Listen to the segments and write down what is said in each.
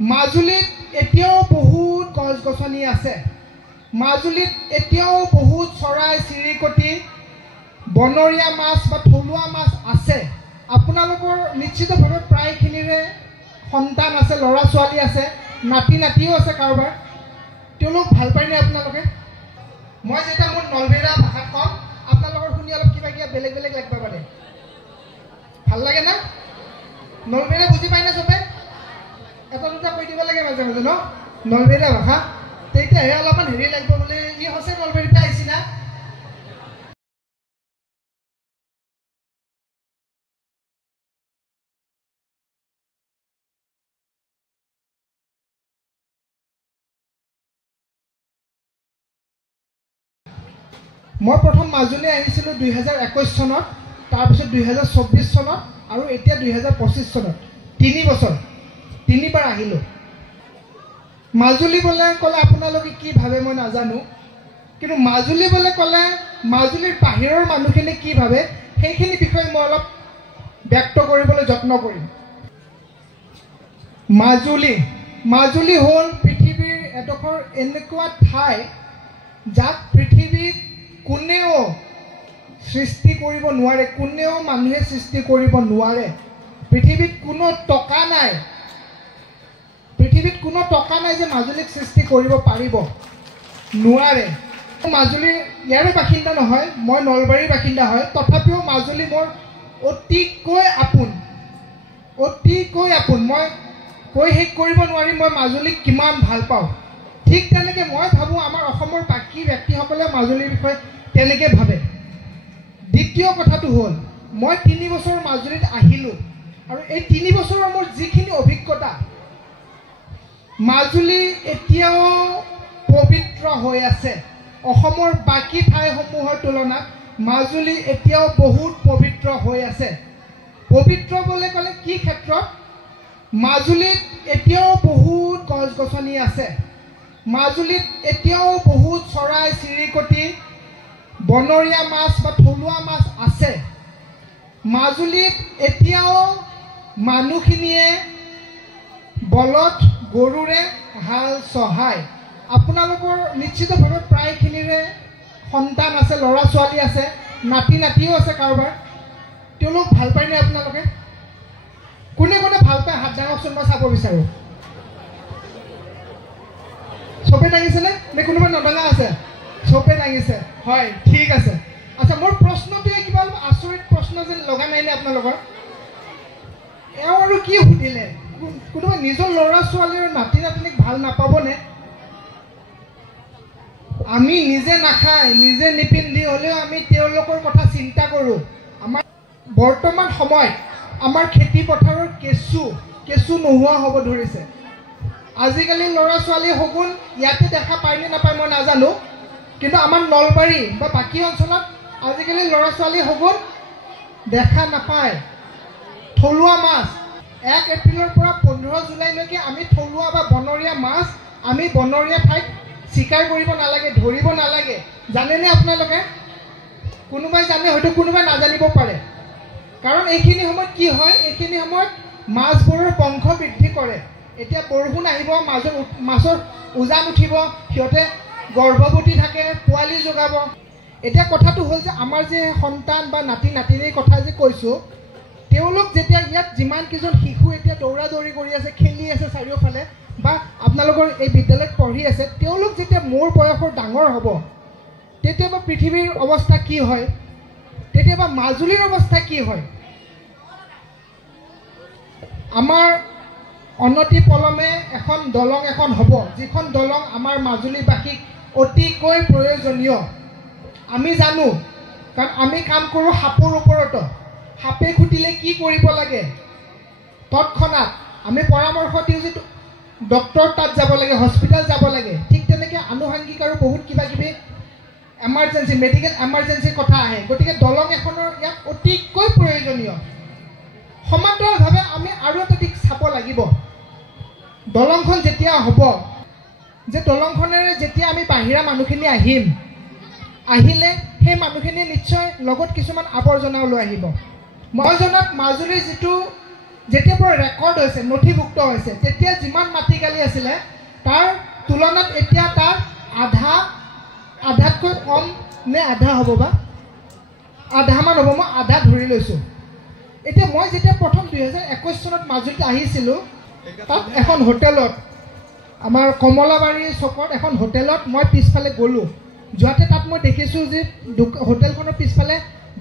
মাজুলীত এতিয়াও বহুত গছ গছনি আছে। মাজুলীত এতিয়াও বহুত চৰাই চিৰিকটি বনৰীয়া মাছ বা থলুৱা মাছ আছে। আপোনালোকৰ নিশ্চিতভাৱে প্ৰায়খিনিৰে সন্তান আছে, ল'ৰা ছোৱালী আছে, নাতি নাতিও আছে কাৰোবাৰ। তেওঁলোক ভাল পায়নে আপোনালোকে? মই যেতিয়া মোৰ নলবেইৰা ভাষাত কম, আপোনালোকৰ শুনি অলপ কিবা কিবা বেলেগ বেলেগ লাগিব পাৰে। ভাল লাগে না? নলবেইৰা বুজি পায়নে চবে? এটা দুটা কৈ দিব লাগে মাজে মাজে ন নলবেইৰা ভাষা, তেতিয়াহে অলপমান হেৰি লাগিব বোলে ই হৈছে নলবেইৰা আহিছি না। মই প্ৰথম মাজুলী আহিছিলোঁ 2021 চনত, তাৰপিছত 2024 চনত আৰু এতিয়া 2025 চনত। 3 বছৰ, 3বাৰ আহিলোঁ। মাজুলী বুলি ক'লে আপোনালোকে কি ভাবে মই নাজানো, কিন্তু মাজুলী বুলি ক'লে মাজুলীৰ বাহিৰৰ মানুহখিনি কি ভাবে সেইখিনি বিষয়ে মই অলপ ব্যক্ত কৰিবলৈ যত্ন কৰিম। মাজুলী হ'ল পৃথিৱীৰ এডোখৰ এনেকুৱা ঠাই যাক পৃথিৱীত কোনেও সৃষ্টি কৰিব নোৱাৰে, কোনেও মানুহে সৃষ্টি কৰিব নোৱাৰে। পৃথিৱীত কোনো টকা নাই যে মাজুলীক সৃষ্টি কৰিব পাৰিব নোৱাৰে। মাজুলীৰ ইয়াৰে বাসিন্দা নহয়, মই নলবাৰীৰ বাসিন্দা হয়, তথাপিও মাজুলী মোৰ অতিকৈ আপোন। মই কৈ শেষ কৰিব নোৱাৰিম মই মাজুলীক কিমান ভাল পাওঁ। ঠিক তেনেকৈ মই ভাবোঁ আমাৰ অসমৰ বাকী ব্যক্তিসকলে মাজুলীৰ বিষয়ে তেনেকৈ ভাবে। দ্বিতীয় কথাটো হ'ল মই 3 বছৰ মাজুলীত আহিলোঁ আৰু এই 3 বছৰৰ মোৰ যিখিনি অভিজ্ঞতা, মাজুলী এতিয়াও পবিত্ৰ হৈ আছে। অসমৰ বাকী ঠাইসমূহৰ তুলনাত মাজুলী এতিয়াও বহুত পবিত্ৰ হৈ আছে। পবিত্ৰ বুলি ক'লে কি ক্ষেত্ৰত? মাজুলীত এতিয়াও বহুত গছ গছনি আছে। মাজুলীত এতিয়াও বহুত চৰাই চিৰিকটি বনৰীয়া মাছ বা থলুৱা মাছ আছে। মাজুলীত এতিয়াও মানুহখিনিয়ে বলদ গৰুৰে হাল চহায়। আপোনালোকৰ নিশ্চিতভাৱে প্ৰায়খিনিৰে সন্তান আছে, ল'ৰা ছোৱালী আছে, নাতি নাতিও আছে কাৰোবাৰ। তেওঁলোক ভাল পায়নে আপোনালোকে? কোনে কোনে ভাল পায় হাত দাঙকচোন, মই চাব বিচাৰোঁ। চবে দাঙিছেনে নে কোনোবা নদাঙা আছে? চবে দাঙিছে, হয়, ঠিক আছে। আচ্ছা, মোৰ প্ৰশ্নটোৱে কিবা অলপ আচৰিত প্ৰশ্ন যেন লগা নাইনে আপোনালোকৰ? এওঁ আৰু কি সুধিলে? কোনোবা নিজৰ ল'ৰা ছোৱালী আৰু নাতি নাতিনীক ভাল নাপাবনে? আমি নিজে নাখাই নিজে নিপিন্ধি হ'লেও আমি তেওঁলোকৰ কথা চিন্তা কৰোঁ। আমাৰ বৰ্তমান সময়ত আমাৰ খেতি পথাৰৰ কেঁচু নোহোৱা হ'ব ধৰিছে। আজিকালি ল'ৰা ছোৱালী শগুন ইয়াতে দেখা পায়নে নাপায় মই নাজানো, কিন্তু আমাৰ নলবাৰী বা বাকী অঞ্চলত আজিকালি ল'ৰা ছোৱালী শগুন দেখা নাপায়। থলুৱা মাছ 1 এপ্ৰিলৰ পৰা 15 জুলাইলৈকে আমি থলুৱা বা বনৰীয়া মাছ আমি বনৰীয়া ঠাইত চিকাৰ কৰিব নালাগে, ধৰিব নালাগে। জানেনে আপোনালোকে? কোনোবাই জানে, হয়তো কোনোবাই নাজানিব পাৰে। কাৰণ এইখিনি সময়ত কি হয়, এইখিনি সময়ত মাছবোৰৰ বংশ বৃদ্ধি কৰে। এতিয়া বৰষুণ আহিব, মাছৰ উজান উঠিব, সিহঁতে গৰ্ভৱতী থাকে, পোৱালি জগাব। এতিয়া কথাটো হ'ল যে আমাৰ যে সন্তান বা নাতি নাতিনীৰ কথা যে কৈছোঁ, তেওঁলোক যেতিয়া ইয়াত যিমানকেইজন শিশু এতিয়া দৌৰা দৌৰি কৰি আছে, খেলি আছে চাৰিওফালে, বা আপোনালোকৰ এই বিদ্যালয়ত পঢ়ি আছে, তেওঁলোক যেতিয়া মোৰ বয়সৰ ডাঙৰ হ'ব, তেতিয়াবা পৃথিৱীৰ অৱস্থা কি হয়, তেতিয়াবা মাজুলীৰ অৱস্থা কি হয়? আমাৰ অনতি পলমে এখন দলং হ'ব, যিখন দলং আমাৰ মাজুলীবাসীক অতিকৈ প্ৰয়োজনীয়। আমি জানো, কাৰণ আমি কাম কৰোঁ সাপৰ ওপৰত। সাপে খুটিলে কি কৰিব লাগে, তৎক্ষণাত আমি পৰামৰ্শ দিওঁ যে ডক্টৰ তাত যাব লাগে, হস্পিটেল যাব লাগে। ঠিক তেনেকৈ আনুষংগিক আৰু বহুত কিবা কিবি এমাৰ্জেঞ্চি, মেডিকেল এমাৰ্জেঞ্চিৰ কথা আহে। গতিকে দলং এখনৰ ইয়াত অতিকৈ প্ৰয়োজনীয়। সমান্তৰালভাৱে আমি আৰু এটা দিশ চাব লাগিব। দলংখন যেতিয়া হ'ব, যে দলংখনেৰে যেতিয়া আমি বাহিৰা মানুহখিনি আহিলে সেই মানুহখিনিয়ে নিশ্চয় লগত কিছুমান আৱৰ্জনাও লৈ আহিব। মই জনাত মাজুলীৰ যিটো যেতিয়াৰ পৰা ৰেকৰ্ড হৈছে নথিভুক্ত হৈছে তেতিয়া যিমান মাটিকালি আছিলে তাৰ তুলনাত এতিয়া তাৰ আধাতকৈ কম নে আধা হ'ব বা আধামান হ'ব মই আধা ধৰি লৈছোঁ এতিয়া মই যেতিয়া প্ৰথম 2021 চনত মাজুলীত আহিছিলোঁ তাত এখন হোটেলত আমাৰ কমলাবাৰী চকত এখন হোটেলত মই পিছফালে গ'লোঁ যোৱাতে তাত মই দেখিছোঁ যে হোটেলখনৰ পিছফালে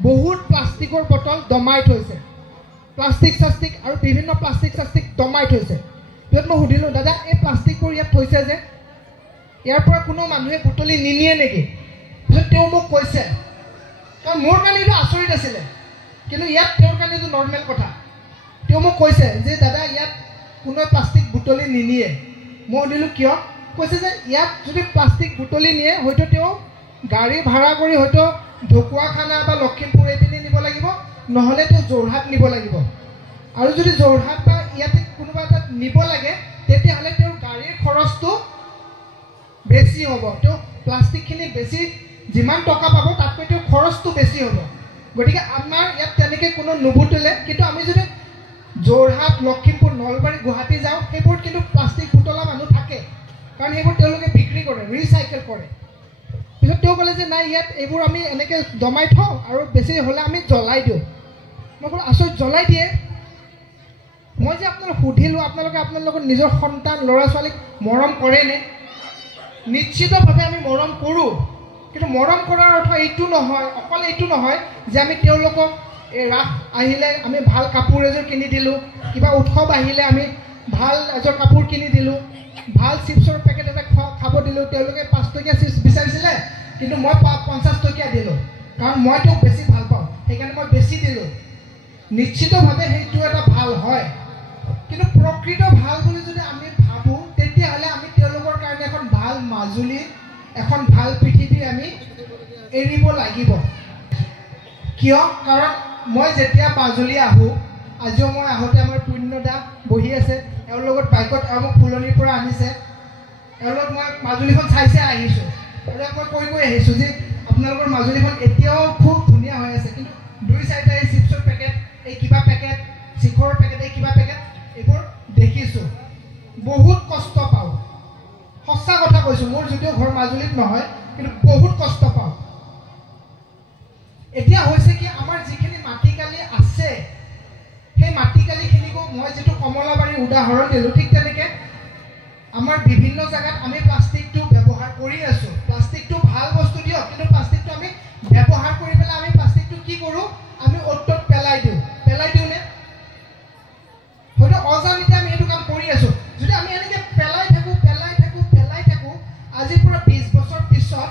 বহুত প্লাষ্টিকৰ বটল দমাই থৈছে প্লাষ্টিক চাষ্টিক আৰু বিভিন্ন প্লাষ্টিক চাষ্টিক দমাই থৈছে পিছত মই সুধিলোঁ দাদা এই প্লাষ্টিকবোৰ ইয়াত থৈছে যে ইয়াৰ পৰা কোনো মানুহে বুটলি নিনিয়ে নেকি পিছত তেওঁ মোক কৈছে কাৰণ মোৰ কাৰণে এইটো আচৰিত আছিলে কিন্তু ইয়াত তেওঁৰ কাৰণে এইটো নৰ্মেল কথা তেওঁ মোক কৈছে যে দাদা ইয়াত কোনোৱে প্লাষ্টিক বুটলি নিনিয়ে মই সুধিলোঁ কিয় কৈছে যে ইয়াত যদি প্লাষ্টিক বুটলি নিয়ে হয়তো তেওঁ গাড়ী ভাড়া কৰি হয়তো ঢকুৱাখানা বা লখিমপুৰ এইপিনে নিব লাগিব নহ'লে তেওঁ যোৰহাট নিব লাগিব আৰু যদি যোৰহাট বা ইয়াতে কোনোবা এটাত নিব লাগে তেতিয়াহ'লে তেওঁৰ গাড়ীৰ খৰচটো বেছি হ'ব তেওঁ প্লাষ্টিকখিনি বেছি যিমান টকা পাব তাতকৈ তেওঁৰ খৰচটো বেছি হ'ব গতিকে আমাৰ ইয়াত তেনেকৈ কোনো নুবুটলে কিন্তু আমি যদি যোৰহাট লখিমপুৰ নলবাৰী গুৱাহাটী যাওঁ সেইবোৰত কিন্তু প্লাষ্টিক বুটলা মানুহ থাকে কাৰণ সেইবোৰ তেওঁলোকে বিক্ৰী কৰে ৰিচাইকেল কৰে পিছত তেওঁ ক'লে যে নাই ইয়াত এইবোৰ আমি এনেকৈ দমাই থওঁ আৰু বেছি হ'লে আমি জ্বলাই দিওঁ মই ক'লোঁ আচৰিত জ্বলাই দিয়ে মই যে আপোনালোক সুধিলোঁ আপোনালোকৰ নিজৰ সন্তান ল'ৰা ছোৱালীক মৰম কৰেনে নিশ্চিতভাৱে আমি মৰম কৰোঁ কিন্তু মৰম কৰাৰ অৰ্থ এইটো নহয় অকল এইটো নহয় যে আমি তেওঁলোকক এই ৰাস আহিলে আমি ভাল কাপোৰ এযোৰ কিনি দিলোঁ কিবা উৎসৱ আহিলে আমি ভাল এযোৰ কাপোৰ কিনি দিলোঁ ভাল চিপছৰ পেকেট এটা খাব দিলোঁ তেওঁলোকে 5 টকীয়া চিপছ বিচাৰিছিলে কিন্তু মই 50 টকীয়া দিলোঁ কাৰণ মই তেওঁক বেছি ভাল পাওঁ সেইকাৰণে মই বেছি দিলোঁ নিশ্চিতভাৱে সেইটো এটা ভাল হয় কিন্তু প্ৰকৃত ভাল বুলি যদি আমি ভাবোঁ তেতিয়াহ'লে আমি তেওঁলোকৰ কাৰণে এখন ভাল মাজুলী এখন ভাল পৃথিৱী আমি এৰিব লাগিব কিয় কাৰণ মই যেতিয়া মাজুলী আহোঁ আজিও মই আহোঁতে আমাৰ পুণ্যদা বহি আছে এওঁৰ লগত বাইকত মোক ফুলনিৰ পৰা আনিছে এওঁৰ লগত মই মাজুলীখন চাইছে আহিছোঁ আৰু মই কৈ আহিছোঁ যে আপোনালোকৰ মাজুলীখন এতিয়াও খুব ধুনীয়া হৈ আছে কিন্তু 2-4টা এই চিপছৰ পেকেট এই কিবা পেকেট চিখৰৰ পেকেট এই কিবা পেকেট এইবোৰ দেখিছোঁ বহুত কষ্ট পাওঁ সঁচা কথা কৈছোঁ মোৰ যদিও ঘৰ মাজুলীত নহয় কিন্তু বহুত কষ্ট পাওঁ এতিয়া হৈছে কি আমাৰ যিখিনি মাটিকালি আছে সেই মাটিকালিখিনিকো মই যিটো কমলাবাৰীৰ উদাহৰণ দিলোঁ ঠিক তেনেকৈ আমাৰ বিভিন্ন জেগাত আমি প্লাষ্টিকটো ব্যৱহাৰ কৰি আছোঁ প্লাষ্টিকটো ভাল বস্তু দিয়ক কিন্তু প্লাষ্টিকটো আমি ব্যৱহাৰ কৰি পেলাই আমি প্লাষ্টিকটো কি কৰোঁ আমি অ'ত ত'ত পেলাই দিওঁনে হয়তো অজানিতে আমি সেইটো কাম কৰি আছোঁ যদি আমি এনেকৈ পেলাই থাকোঁ আজিৰ পৰা 20 বছৰ পিছত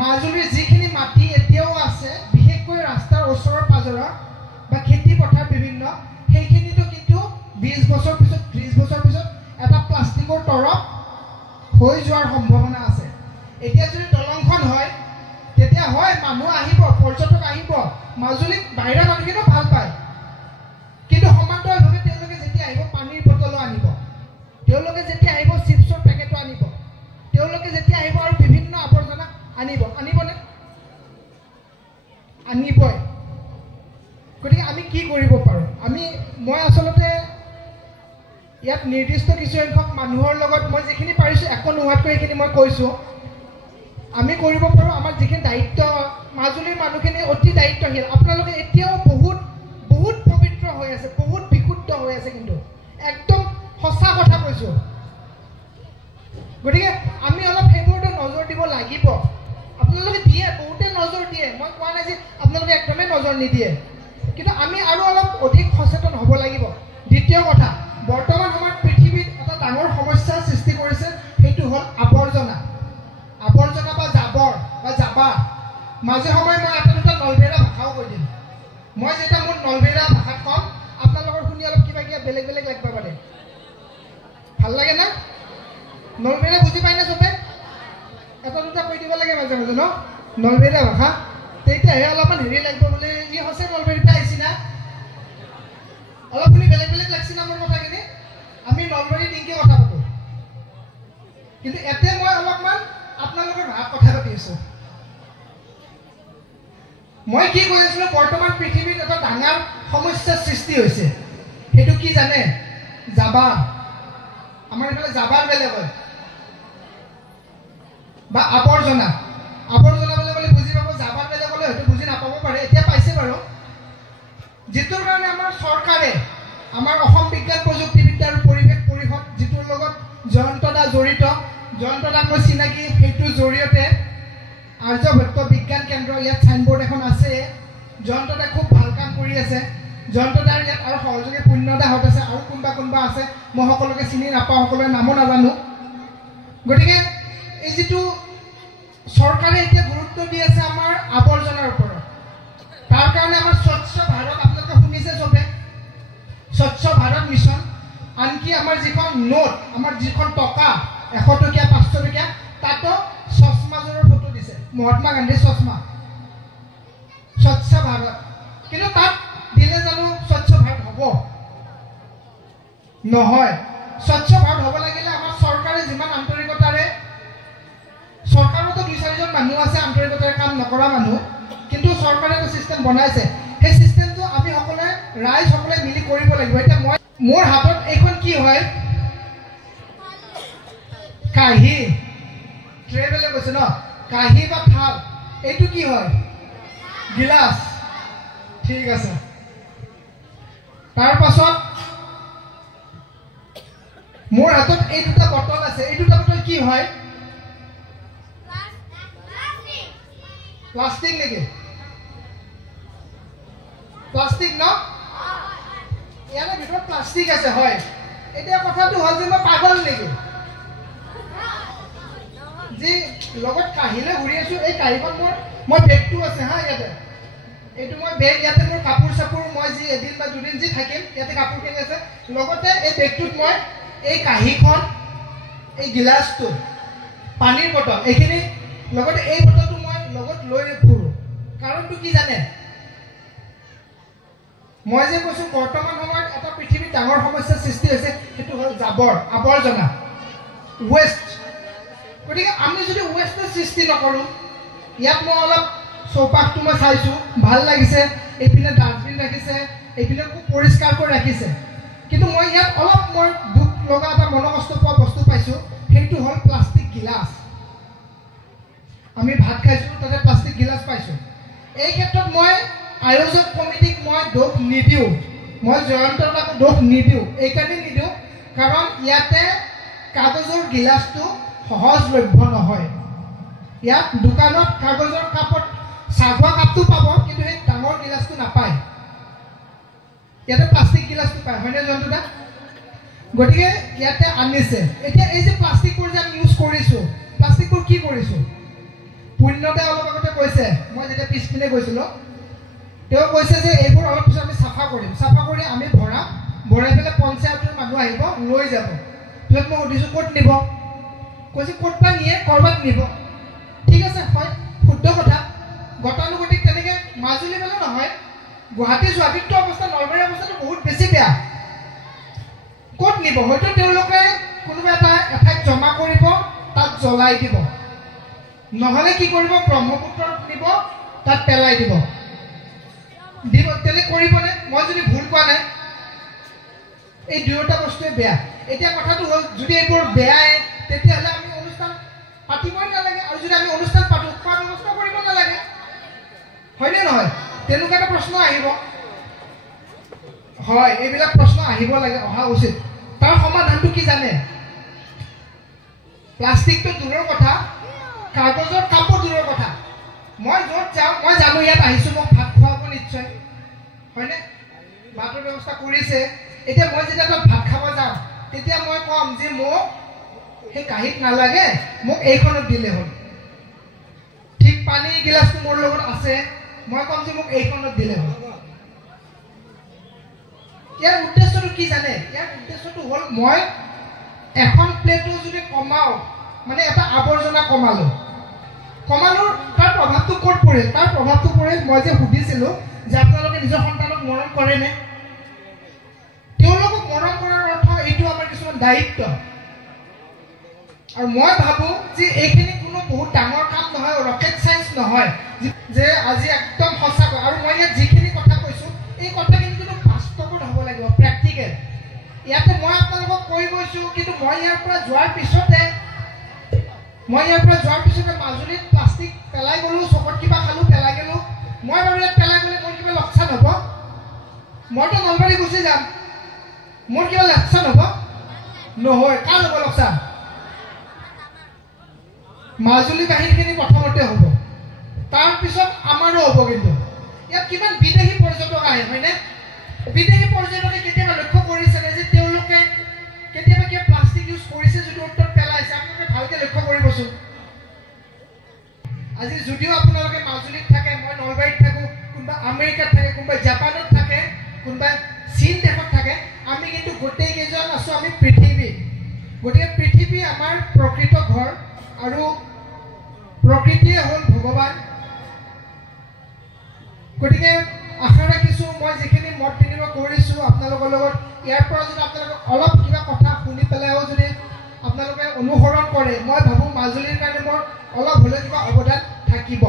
মাজুলীৰ যিখিনি মাটি এতিয়াও আছে বিশেষকৈ ৰাস্তাৰ ওচৰৰ পাজৰৰ বা খেতি পথাৰ বিভিন্ন সেইখিনিতো কিন্তু 20 বছৰ পিছত 30 বছৰ পিছত এটা প্লাষ্টিকৰ তৰপ হৈ যোৱাৰ সম্ভাৱনা আছে এতিয়া যদি দলংখন হয় তেতিয়া হয় মানুহ আহিব পৰ্যটক আহিব মাজুলীক বাহিৰা মানুহখিনিও ভাল পায় কিন্তু সমান্তৰালভাৱে তেওঁলোকে যেতিয়া আহিব পানীৰ বটলো আনিব তেওঁলোকে যেতিয়া আহিব চিপছৰ পেকেটো আনিব তেওঁলোকে যেতিয়া আহিব আৰু বিভিন্ন আৱৰ্জনা আনিবনে আনিবই গতিকে আমি কি কৰিব পাৰোঁ মই আচলতে ইয়াত নিৰ্দিষ্ট কিছুসংখ্যক মানুহৰ লগত মই যিখিনি পাৰিছোঁ একো নোহোৱাতকৈ সেইখিনি মই কৈছোঁ আমি কৰিব পাৰোঁ আমাৰ যিখিনি দায়িত্ব মাজুলীৰ মানুহখিনি অতি দায়িত্বশীল আপোনালোকে এতিয়াও বহুত পবিত্ৰ হৈ আছে বহুত বিশুদ্ধ হৈ আছে কিন্তু একদম সঁচা কথা কৈছোঁ গতিকে আমি অলপ সেইবোৰতো নজৰ দিব লাগিব আপোনালোকে দিয়ে বহুতে নজৰ দিয়ে মই কোৱা নাই যে আপোনালোকে একদমেই নজৰ নিদিয়ে কিন্তু আমি আৰু অলপ অধিক সচেতন হ'ব লাগিব দ্বিতীয় কথা বৰ্তমান সময়ত পৃথিৱীত এটা ডাঙৰ সমস্যাৰ সৃষ্টি কৰিছে সেইটো হ'ল আৱৰ্জনা বা জাবৰ মাজে সময়ে মই এটা দুটা নলবেৰা ভাষাও কৈ দিম মই যেতিয়া মোৰ নলবেৰা ভাষাত কম আপোনালোকৰ শুনি অলপ কিবা বেলেগ লাগিব পাৰে ভাল লাগে না নলবেৰা বুজি পায় না চবে এটা দুটা কৈ দিব লাগে মাজে মাজে ন নলবেৰা ভাষা তেতিয়াহে অলপমান হেৰি লাগিব বোলে ই সঁচে নলবেৰীতে আহিছি না অলপ শুনি বেলেগ লাগছি না মোৰ কথাখিনি আমি নলবাৰী দিনকে কথা পাতোঁ কিন্তু এতিয়া মই অলপমান আপোনালোকৰ ভাষাত কথা পাতি আছোঁ মই কি কৈ আছিলোঁ বৰ্তমান পৃথিৱীত এটা ডাঙৰ সমস্যাৰ সৃষ্টি হৈছে সেইটো কি জানে? জাবা। আমাৰ এইফালে জাবাৰ বেলেগ হয় বা আৱৰ্জনা। আৱৰ্জনা বুলি বুজি পাব, জাবাৰ বেলেগ হ'লে হয়তো বুজি নাপাব পাৰে, এতিয়া পাইছে বাৰু। যিটোৰ কাৰণে আমাৰ চৰকাৰে আমাৰ অসম বিজ্ঞান প্ৰযুক্তিবিদ্যা আৰু পৰিৱেশ পৰিষদ, যিটোৰ লগত জয়ন্তদা জড়িত, জয়ন্তদাক মই চিনাকি, সেইটোৰ জৰিয়তে আৰ্যভট্ট বিজ্ঞান কেন্দ্ৰ, ইয়াত চাইনবোৰ্ড এখন আছে। জয়ন্তদাই খুব ভাল কাম কৰি আছে। জয়ন্তদাৰ ইয়াত আৰু সহযোগী পুণ্যদাহঁত আছে, আৰু কোনোবা আছে, মই সকলোকে চিনি নাপাওঁ, সকলোৰে নামো নাজানো। গতিকে এই যিটো চৰকাৰে এতিয়া গুৰুত্ব দি আছে আমাৰ আৱৰ্জনাৰ ওপৰত, তাৰ কাৰণে আমাৰ স্বচ্ছ ভাৰত, আপোনালোকে শুনিছে চবে, স্বচ্ছ ভাৰত মিছন। আনকি আমাৰ যিখন নোট, আমাৰ যিখন টকা 100 টকীয়া 500 টকীয়া, তাতো চশমাযোৰৰ ফটো দিছে, মহাত্মা গান্ধীৰ চশমা। স্বচ্ছ ভাৰত, কিন্তু তাত দিলে জানো স্বচ্ছ ভাৰত হ'ব? নহয়। স্বচ্ছ ভাৰত হ'ব লাগিলে আমাৰ চৰকাৰে যিমান আন্তৰিকতাৰে, চৰকাৰতো 2-4জন মানুহ আছে আন্তৰিকতাৰে কাম নকৰা মানুহ, কিন্তু চৰকাৰে এটা চিষ্টেম বনাইছে। সেই চিষ্টেমটো আমি সকলোৱে, ৰাইজ সকলোৱে মিলি কৰিব লাগিব। এতিয়া মোৰ হাতত এইখন কি হয়? কাঁহী। ট্ৰে বেলেগ কৈছে ন? কাঁহী বা থাল। এইটো কি হয়? গিলাচ। ঠিক আছে। তাৰ পাছত মোৰ হাতত এই দুটা বটল আছে। এই দুটা বটল কি হয়? প্লাষ্টিক নেকি? প্লাষ্টিক ন? ইয়াৰ ভিতৰত প্লাষ্টিক আছে, হয়। এতিয়া কথাটো হ'ল যে মই পাগল নেকি? যি লগত কাঁহীলৈ ঘূৰি আছো, এই কাঁহীখন মই বেগটো আছে হা, ইয়াতে এইটো মই বেগ, ইয়াতে মোৰ কাপোৰ চাপোৰ, মই যি এদিন বা দুদিন যি থাকিম, ইয়াতে কাপোৰখিনি আছে। লগতে এই বেগটোত মই এই কাঁহীখন, এই গিলাচটো, পানীৰ বটল, এইখিনি, লগতে এই বটলটো মই লগত লৈ ফুৰোঁ। কাৰণটো কি জানে? মই যে কৈছো বৰ্তমান সময়ত এটা পৃথিৱীত ডাঙৰ সমস্যাৰ সৃষ্টি হৈছে, সেইটো হ'ল জাবৰ, আৱৰ্জনা, ৱেষ্ট। গতিকে আমি যদি ৱেষ্টৰ সৃষ্টি নকৰোঁ, ইয়াত মই অলপ চৌপাশটো মই চাইছোঁ, ভাল লাগিছে। এইপিনে ডাষ্টবিন ৰাখিছে, এইপিনে খুব পৰিষ্কাৰকৈ ৰাখিছে, কিন্তু মই ইয়াত অলপ দুখ লগা এটা মনকষ্ট পোৱা বস্তু পাইছোঁ। সেইটো হ'ল প্লাষ্টিক গিলাচ। আমি ভাত খাইছোঁ, তাতে প্লাষ্টিক গিলাচ পাইছোঁ। এই ক্ষেত্ৰত মই আয়োজক কমিটিক মই দোষ নিদিওঁ, মই জয়ন্তদাকো দোষ নিদিওঁ। এইকাৰণে নিদিওঁ কাৰণ ইয়াতে কাগজৰ গিলাচটো সহজলভ্য নহয়। ইয়াত দোকানত কাগজৰ কাপত চাহ খোৱা কাপটো পাব, কিন্তু সেই ডাঙৰ গিলাচটো নাপায়। ইয়াতে প্লাষ্টিক গিলাচটো পায়, হয়নে জয়ন্তদা? গতিকে ইয়াতে আনিছে। এতিয়া এই যে প্লাষ্টিকবোৰ যে আমি ইউজ কৰিছোঁ, প্লাষ্টিকবোৰ কি কৰিছোঁ? পুণ্যদাই অলপ আগতে কৈছে, মই যেতিয়া পিছপিনে গৈছিলোঁ, তেওঁ কৈছে যে এইবোৰ অলপ পিছত আমি চাফা কৰিম, চাফা কৰি আমি ভৰাই পেলাই পঞ্চায়তৰ মানুহ আহিব, লৈ যাব। পিছত মই সুধিছোঁ ক'ত নিব? কৈছে ক'ত বা নিয়ে, ক'ৰবাত নিব। ঠিক আছে, হয়, শুদ্ধ কথা। গতানুগতিক তেনেকৈ মাজুলী ফালে নহয়, গুৱাহাটী যোৱাবিত্ত অৱস্থা, নলবাৰীৰ অৱস্থাটো বহুত বেছি বেয়া। ক'ত নিব? হয়তো তেওঁলোকে কোনোবা এটা এঠাইত জমা কৰিব, তাত জ্বলাই দিব, নহ'লে কি কৰিব, ব্ৰহ্মপুত্ৰত নিব, তাত পেলাই দিব। তেনে কৰিবনে? মই যদি ভুল কোৱা নাই, এই দুয়োটা বস্তুৱে বেয়া। এতিয়া কথাটো হ'ল, যদি এইবোৰ বেয়াই, তেতিয়াহ'লে আমি অনুষ্ঠান পাতিবই নালাগে, আৰু যদি আমি অনুষ্ঠান পাতোঁ, খোৱা ব্যৱস্থা কৰিব নালাগে, হয়নে নহয়? তেনেকুৱা এটা প্ৰশ্ন আহিব। হয়, এইবিলাক প্ৰশ্ন আহিব লাগে, অহা উচিত। তাৰ সমাধানটো কি জানে? প্লাষ্টিকটো দূৰৰ কথা, কাগজৰ কাপোৰ দূৰৰ কথা। মই য'ত যাওঁ, মই জানো ইয়াত আহিছোঁ, মোক ভাত খুৱাব নিশ্চয়, হয়নে? ভাতৰ ব্যৱস্থা কৰিছে। এতিয়া মই যেতিয়া তাত ভাত খাব যাওঁ, তেতিয়া মই ক'ম যে মোক সেই কাঁহীত নালাগে, মোক এইখনত দিলে হ'ল। ঠিক পানী গিলাচটো মোৰ লগত আছে, মই ক'ম যে মোক এইখনত দিলে হ'ল। ইয়াৰ উদ্দেশ্যটো কি জানে? ইয়াৰ উদ্দেশ্যটো হ'ল, মই এখন প্লেটো যদি কমাওঁ, মানে এটা আৱৰ্জনা কমালোঁ, তাৰ প্ৰভাৱটো ক'ত পৰিল? তাৰ প্ৰভাৱটো পৰিল, মই যে সুধিছিলোঁ যে আপোনালোকে নিজৰ সন্তানক মৰম কৰেনে? তেওঁলোকক মৰম কৰাৰ অৰ্থ এইটো আমাৰ কিছুমান দায়িত্ব। আৰু মই ভাবোঁ যে এইখিনি কোনো বহুত ডাঙৰ কাম নহয়, ৰকেট চাইন্স নহয়, যে আজি একদম সঁচাকৈ। আৰু মই ইয়াত যিখিনি কথা কৈছোঁ, এই কথাখিনি কিন্তু বাস্তৱত হ'ব লাগিব, প্ৰেক্টিকেল। ইয়াতে মই আপোনালোকক কৈ গৈছোঁ, কিন্তু মই ইয়াৰ পৰা যোৱাৰ পিছতে মাজুলীত প্লাষ্টিক পেলাই গ'লোঁ, চকত কিবা খালোঁ, পেলাই গ'লোঁ। মই বাৰু ইয়াত পেলাই গ'লে মোৰ কিবা লোকচান হ'ব? মইতো নলবাৰী গুচি যাম, মোৰ কিবা লোকচান হ'ব? নহয়। কাৰ হ'ব লোকচান? মাজুলীবাসীখিনি প্ৰথমতে হ'ব, তাৰপিছত আমাৰো হ'ব। কিন্তু ইয়াত কিমান বিদেশী পৰ্যটক আহে, হয়নে? বিদেশী পৰ্যটকে কেতিয়াবা লক্ষ্য কৰিছেনে যে তেওঁলোকে কেতিয়াবা কিবা প্লাষ্টিক ইউজ কৰিছে যদি উত্তৰত পেলাইছে? আপোনালোকে ভালকে লক্ষ্য কৰিবচোন। আজি যদিও আপোনালোকে মাজুলীত থাকে, মই নলবাৰীত থাকোঁ, কোনোবা আমেৰিকাত থাকে, কোনোবা জাপানত থাকে, কোনোবা চীন দেশত থাকে, আমি কিন্তু গোটেইকেইজন আছোঁ আমি পৃথিৱী। গতিকে পৃথিৱী আমাৰ প্ৰকৃত ঘৰ আৰু প্ৰকৃতিয়ে হ'ল ভগৱান। গতিকে আশা ৰাখিছোঁ মই যিখিনি মত বিনিময় কৰিছোঁ আপোনালোকৰ লগত, ইয়াৰ পৰা যদি আপোনালোকে অলপ কিবা কথা শুনি পেলাইও যদি আপোনালোকে অনুসৰণ কৰে, মই ভাবোঁ মাজুলীৰ কাৰণে মোৰ অলপ হ'লেও কিবা অৱদান থাকিব।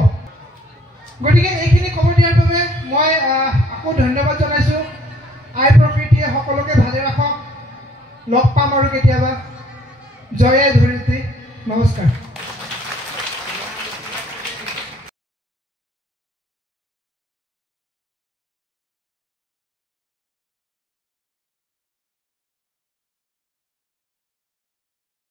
গতিকে এইখিনি খবৰ দিয়াৰ বাবে মই আকৌ ধন্যবাদ জনাইছোঁ। আই প্ৰকৃতিয়ে সকলোকে ভালে ৰাখক। লগ পাম আৰু কেতিয়াবা। জয় আই ধৰিত্ৰী। নমস্কাৰ।